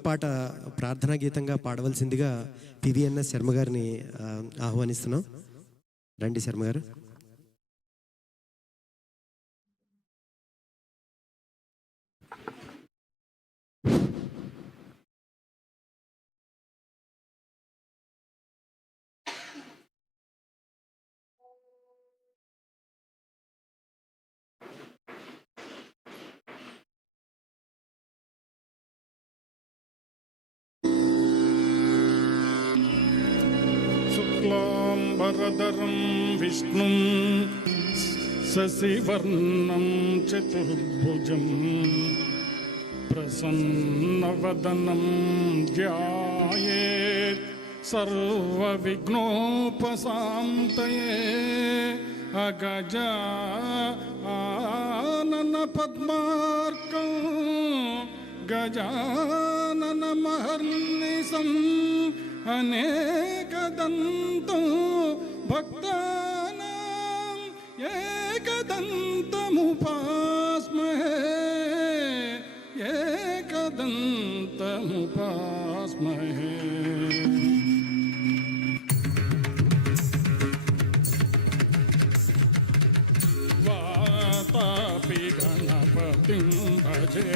మొదటి పాట ప్రార్థనా గీతంగా పాడవలసిందిగా పివిఎన్ఎస్ శర్మ గారిని ఆహ్వానిస్తున్నాం. రండి శర్మ గారు. శుక్లాంబరధరం విష్ణుం శశివర్ణం చతుర్భుజం ప్రసన్నవదనం ధ్యాయేత్ సర్వవిఘ్నోపశాంతయే. అగజానన పద్మార్కం గజాననమహర్నిశం అనేకదంతం భక్తానాం ఏకదంతముపాస్మహే ఏకదంతముపాస్మహే. వాతాపి గణపతిం భజే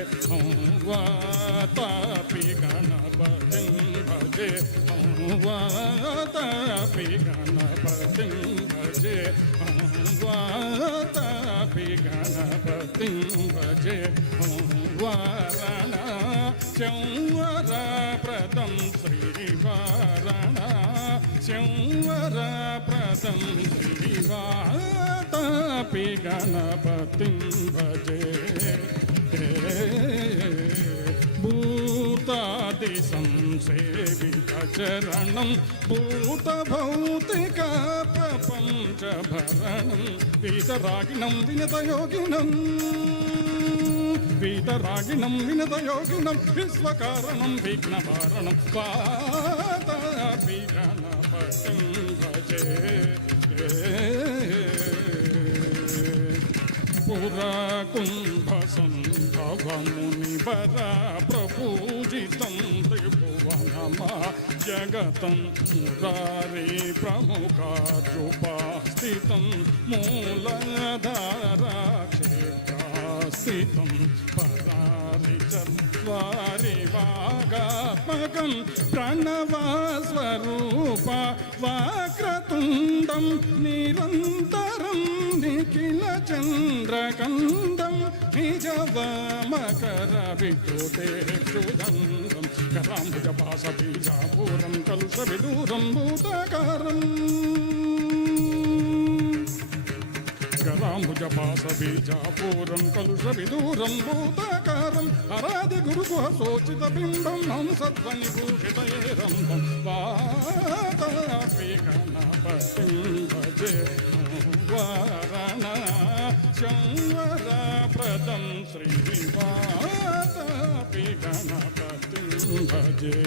వాతాపి గణపతిం భజే వాతాపి గణపతిం భజే వాతాపి గణపతిం భజే వారణ శంవరప్రదం శ్రీవారణ శంవరప్రదం శ్రీవాతాపి గణపతిం భజే. భూతాది సంసేవిత చరణం భూతభౌతిక ప్రపంచ భరణం వీతరాగిణం వినతయోగినం వీతరాగిణం వినతయోగినం విశ్వకారణం విఘ్నవారణం వాతాపి గణపతిం భజే. పురకుంభసంభవమునివర ప్రభూజితం త్రిభువనమా జగతం మురారి ప్రముఖాద్యుపాస్థితం మూలధారాక్షేత్రాస్థితం పరారి చత్వారి వాగాత్మకం ప్రణవస్వరూప వాక్రతుండం నిరంతరం నిఖిల చంద్రకందం నిజవమకర విద్యుతే క్షుదంగం కరాంబుజ పాస బీజాపూరం కలుష విదూరం భూతకారం కరాంబుజ పాస బీజాపూరం కలుష విదూరం భూతకారం హరాది గురుగుహ శోచిత బింబం హంసధ్వని భూషితేరంబం వాతాపి గణపతిం భజే వారణ శంవరప్రదం శ్రీవాతాపి గణపతిం భజే.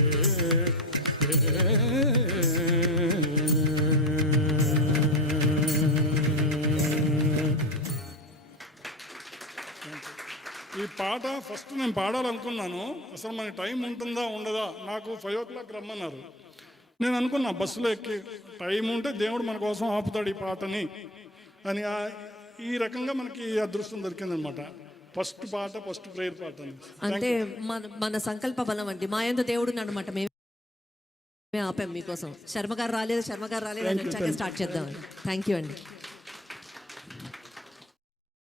ఈ పాట ఫస్ట్ నేను పాడాలనుకున్నాను. అసలు మనకి టైం ఉంటుందా ఉండదా, నాకు 5 o'clock రమ్మన్నారు. నేను అనుకున్నా బస్సులో ఎక్కి టైం ఉంటే దేవుడు మన కోసం ఆపుతాడు ఈ పాటని అని. ఈ రకంగా మనకి అదృష్టం దొరికిందనమాట. ఫస్ట్ పాట ఫస్ట్ ప్రేయర్ పాట అంటే మన సంకల్ప బలం అండి. మా యందు దేవుడు అనమాట. మేము ఆపాం మీకోసం. శర్మ గారు రాలేదు అని వచ్చాక స్టార్ట్ చేద్దాం. థ్యాంక్ యూ అండి.